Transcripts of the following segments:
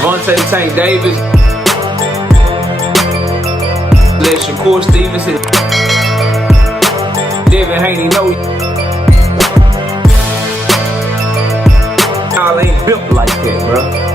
Gervonta Tank Davis. Let Shakur Stevenson. Devin Haney know y'all ain't built like that, bro.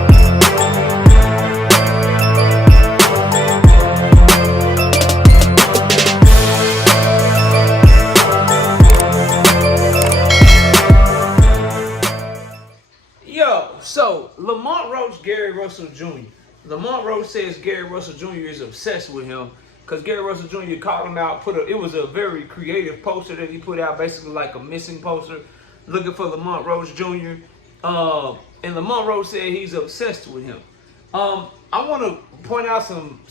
So, Lamont Roach, Gary Russell Jr. Lamont Roach says Gary Russell Jr. is obsessed with him because Gary Russell Jr. called him out, it was a very creative poster that he put out, basically like a missing poster, looking for Lamont Roach Jr. And Lamont Roach said he's obsessed with him. I want to point out some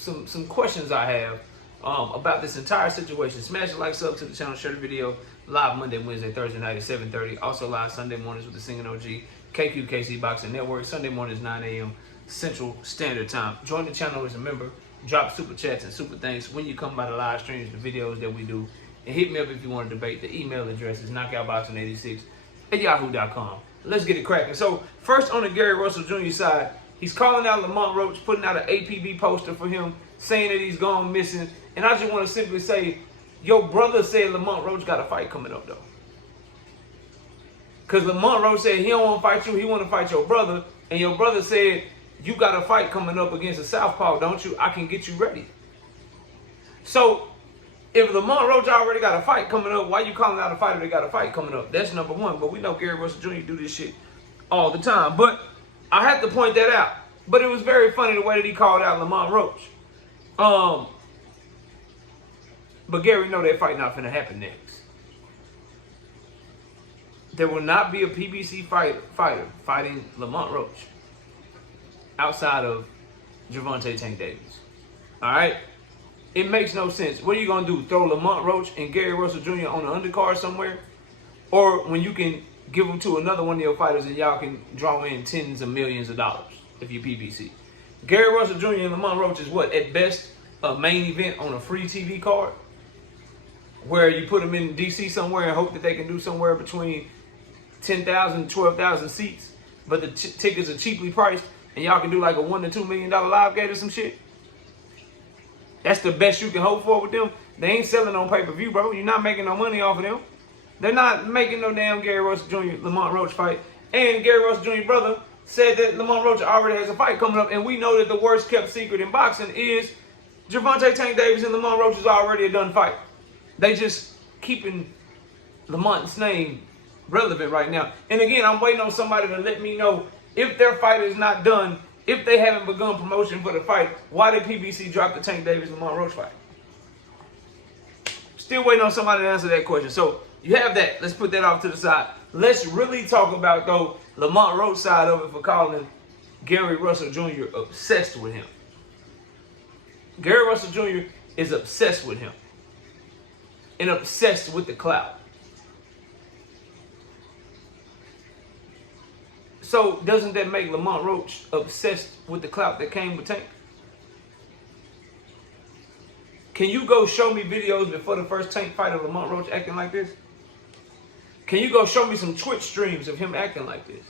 questions I have about this entire situation. Smash the like, sub to the channel, share the video. Live Monday, Wednesday, Thursday night at 7:30. Also live Sunday mornings with the Singing OG, KQKC Boxing Network. Sunday mornings 9 a.m. Central Standard Time. Join the channel as a member. Drop super chats and super thanks when you come by the live streams, the videos that we do. And hit me up if you want to debate. The email address is knockoutboxing86@yahoo.com. Let's get it cracking. So first on the Gary Russell Jr. side, he's calling out Lamont Roach, putting out an APB poster for him, saying that he's gone missing. And I just want to simply say, your brother said Lamont Roach got a fight coming up, though. Because Lamont Roach said he don't want to fight you, he want to fight your brother. And your brother said, you got a fight coming up against a southpaw, don't you? I can get you ready. So, if Lamont Roach already got a fight coming up, why you calling out a fighter that got a fight coming up? That's number one. But we know Gary Russell Jr. do this shit all the time. But I have to point that out. But it was very funny the way that he called out Lamont Roach. But Gary know that fight not finna happen next. There will not be a PBC fighter fighting Lamont Roach outside of Gervonta Tank Davis. All right? It makes no sense. What are you going to do? Throw Lamont Roach and Gary Russell Jr. on the undercard somewhere? Or when you can give them to another one of your fighters and y'all can draw in tens of millions of dollars if you PBC. Gary Russell Jr. and Lamont Roach is what? At best, a main event on a free TV card? Where you put them in DC somewhere and hope that they can do somewhere between 10,000 and 12,000 seats, but the tickets are cheaply priced, and y'all can do like a $1 to $2 million live gate or some shit. That's the best you can hope for with them. They ain't selling on pay-per-view, bro. You're not making no money off of them. They're not making no damn Gary Russell Jr. Lamont Roach fight. And Gary Russell Jr. brother said that Lamont Roach already has a fight coming up, and we know that the worst kept secret in boxing is Gervonta Tank Davis and Lamont Roach is already a done fight. They just keeping Lamont's name relevant right now. And again, I'm waiting on somebody to let me know if their fight is not done, if they haven't begun promotion for the fight, why did PBC drop the Tank Davis Lamont Roach fight? Still waiting on somebody to answer that question. So you have that. Let's put that off to the side. Let's really talk about, though, Lamont Roach side of it for calling Gary Russell Jr. obsessed with him. Gary Russell Jr. is obsessed with him. And obsessed with the clout. So doesn't that make Lamont Roach obsessed with the clout that came with Tank? Can you go show me videos before the first Tank fight of Lamont Roach acting like this? Can you go show me some Twitch streams of him acting like this?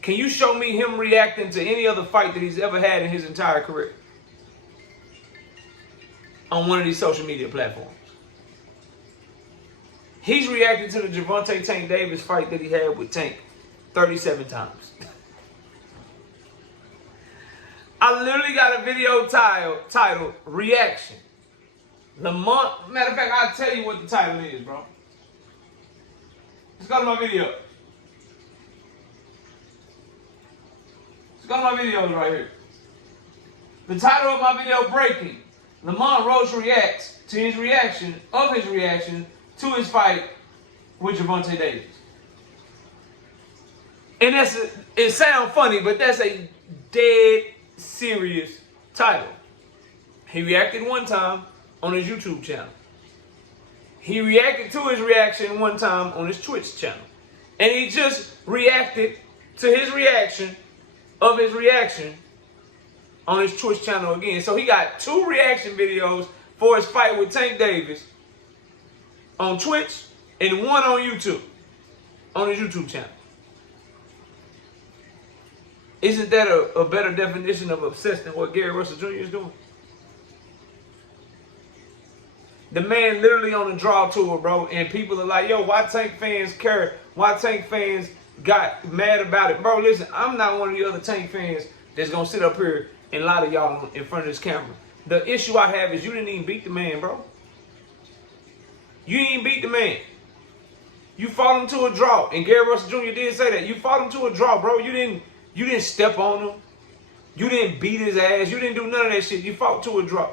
Can you show me him reacting to any other fight that he's ever had in his entire career? On one of these social media platforms. He's reacted to the Gervonta Tank Davis fight that he had with Tank 37 times. I literally got a video titled Reaction. Lamont, matter of fact, I'll tell you what the title is, bro. Let's go to my video. Let's go to my videos right here. The title of my video, Breaking. Lamont Roach reacts to his reaction to his fight with Gervonta Davis. And it sounds funny, but that's a dead serious title. He reacted one time on his YouTube channel. He reacted to his reaction one time on his Twitch channel. And he just reacted to his reaction of his reaction on his Twitch channel again. So he got 2 reaction videos for his fight with Tank Davis on Twitch and 1 on YouTube, on his YouTube channel. Isn't that a better definition of obsessed than what Gary Russell Jr. is doing? The man literally on a draw tour, bro, and people are like, yo, why Tank fans care? Why Tank fans got mad about it? Bro, listen, I'm not one of the other Tank fans that's going to sit up here and lie to y'all in front of this camera. The issue I have is you didn't even beat the man, bro. You didn't even beat the man. You fought him to a draw, and Gary Russell Jr. did say that. You fought him to a draw, bro. You didn't step on him. You didn't beat his ass. You didn't do none of that shit. You fought to a draw.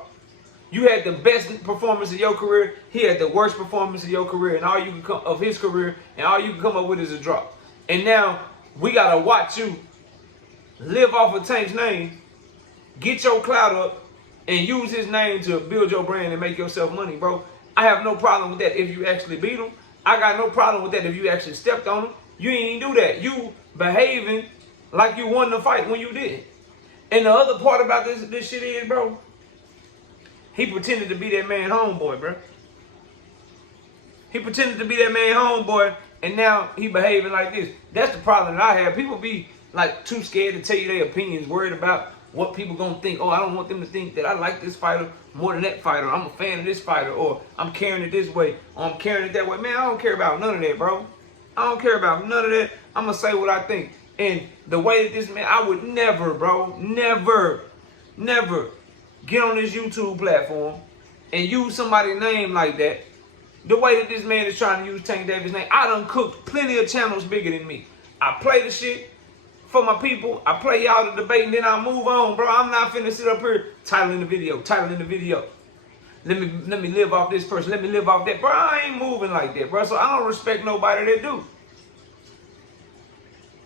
You had the best performance of your career. He had the worst performance of your career, and all you can come of his career, and all you can come up with is a draw. And now we gotta watch you live off of Tank's name, get your clout up, and use his name to build your brand and make yourself money, bro. I have no problem with that if you actually beat him. I got no problem with that if you actually stepped on him. You ain't do that. You behaving like you won the fight when you did. And the other part about this shit is, bro, he pretended to be that man homeboy, bro. He pretended to be that man homeboy, and now he behaving like this. That's the problem that I have. People be like too scared to tell you their opinions, worried about what people gonna think. Oh, I don't want them to think that I like this fighter more than that fighter. I'm a fan of this fighter, or I'm carrying it this way, or I'm carrying it that way. Man, I don't care about none of that, bro. I don't care about none of that. I'm gonna say what I think. And the way that this man, I would never, bro, never get on this YouTube platform and use somebody's name like that. The way that this man is trying to use Tank Davis' name, I done cooked plenty of channels bigger than me. I play the shit for my people. I play y'all the debate, and then I move on, bro. I'm not finna sit up here titling the video. Let me live off this person. Let me live off that. Bro, I ain't moving like that, bro. So I don't respect nobody that do.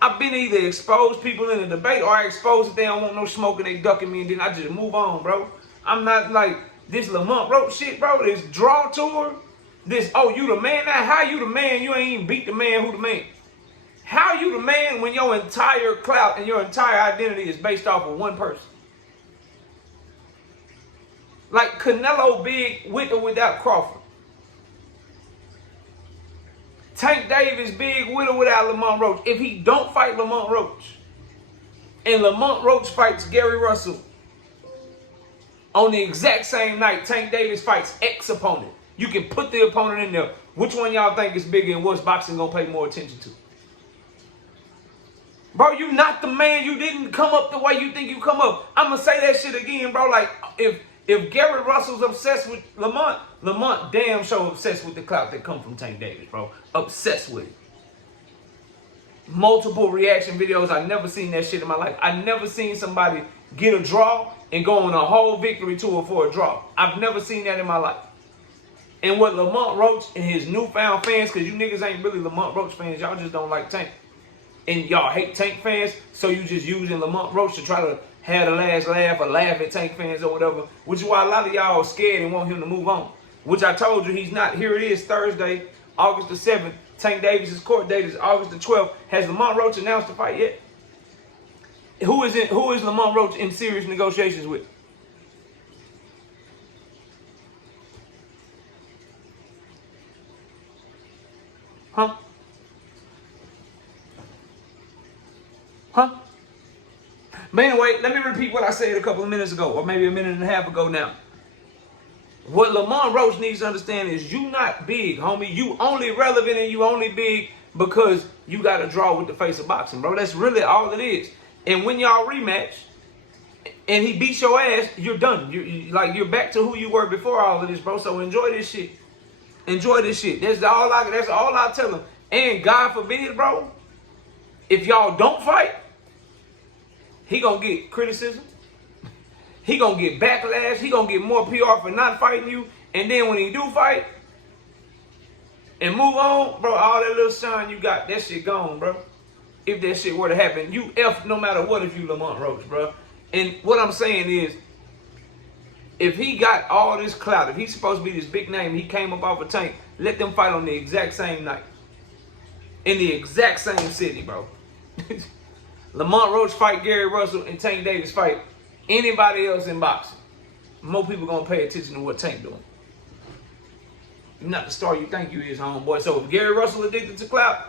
I've been either exposed people in the debate, or I expose if they don't want no smoke and they ducking me, and then I just move on, bro. I'm not like this Lamont Roach shit, bro. This draw tour. This, oh, you the man? Now, how you the man? You ain't even beat the man who the man. How you the man when your entire clout and your entire identity is based off of one person? Like Canelo big with or without Crawford. Tank Davis big with or without Lamont Roach. If he don't fight Lamont Roach, and Lamont Roach fights Gary Russell on the exact same night, Tank Davis fights X opponent. You can put the opponent in there. Which one y'all think is bigger and what's boxing gonna pay more attention to? Bro, you not the man. You didn't come up the way you think you come up. I'm gonna say that shit again, bro. Like, if Gary Russell's obsessed with Lamont damn sure obsessed with the clout that come from Tank Davis, bro. Obsessed with it. Multiple reaction videos. I never seen that shit in my life. I never seen somebody get a draw and go on a whole victory tour for a draw. I've never seen that in my life. And what Lamont Roach and his newfound fans, because you niggas ain't really Lamont Roach fans, y'all just don't like Tank. And y'all hate Tank fans, so you just using Lamont Roach to try to have the last laugh or laugh at Tank fans or whatever, which is why a lot of y'all are scared and want him to move on. Which I told you he's not. Here it is, Thursday, August the 7th. Tank Davis' court date is August the 12th. Has Lamont Roach announced the fight yet? Who is Lamont Roach in serious negotiations with? Huh? But anyway, let me repeat what I said a couple of minutes ago, or maybe a minute and a half ago now. What Lamont Roach needs to understand is you not big, homie. You only relevant and you only big because you got to draw with the face of boxing, bro. That's really all it is. And when y'all rematch and he beats your ass, you're done. You're back to who you were before all of this, bro. So enjoy this shit. Enjoy this shit. That's all I tell him. And God forbid, bro, if y'all don't fight, he gonna get criticism. He gonna get backlash. He gonna get more PR for not fighting you. And then when he do fight and move on, bro, all that little shine you got, that shit gone, bro. If that shit were to happen, you F no matter what if you Lamont Roach, bro. And what I'm saying is, if he got all this clout, if he's supposed to be this big name, he came up off a Tank, let them fight on the exact same night. In the exact same city, bro. Lamont Roach fight Gary Russell and Tank Davis fight anybody else in boxing. More people gonna pay attention to what Tank doing. You're not the star you think you is, homeboy. So if Gary Russell addicted to clout,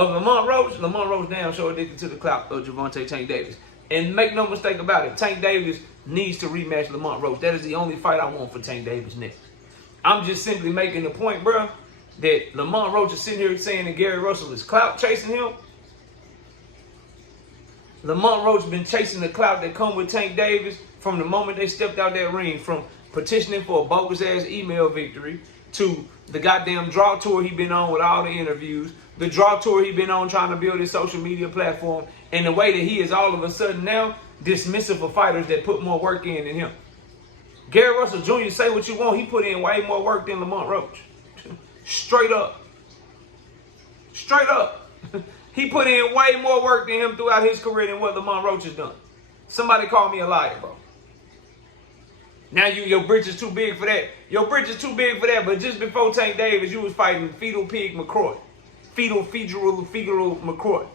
of Lamont Roach damn sure addicted to the clout of Gervonta Tank Davis. And make no mistake about it, Tank Davis needs to rematch Lamont Roach. That is the only fight I want for Tank Davis next. I'm just simply making the point, bro, that Lamont Roach is sitting here saying that Gary Russell is clout chasing him. Lamont Roach been chasing the clout that come with Tank Davis from the moment they stepped out that ring, from petitioning for a bogus-ass email victory to the goddamn draw tour he been on with all the interviews, the draw tour he been on trying to build his social media platform, and the way that he is all of a sudden now dismissive of fighters that put more work in than him. Gary Russell Jr., say what you want, he put in way more work than Lamont Roach. Straight up. Straight up. He put in way more work than him throughout his career than what Lamont Roach has done. Somebody call me a liar, bro. Now your britch is too big for that. Your britch is too big for that, but just before Tank Davis, you was fighting Fetal Pig McCroy. Fetal McCroy.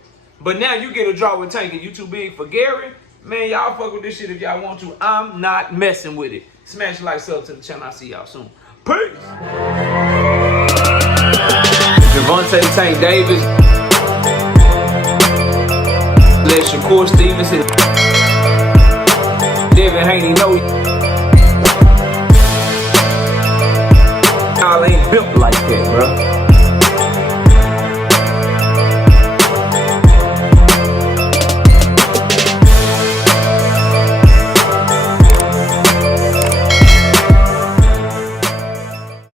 But now you get a draw with Tank and you too big for Gary. Man, y'all fuck with this shit if y'all want to. I'm not messing with it. Smash like, sub to the channel. I'll see y'all soon. Peace. Gervonta Tank Davis. Let Shakur Stevenson. Devin Haney know y'all ain't built like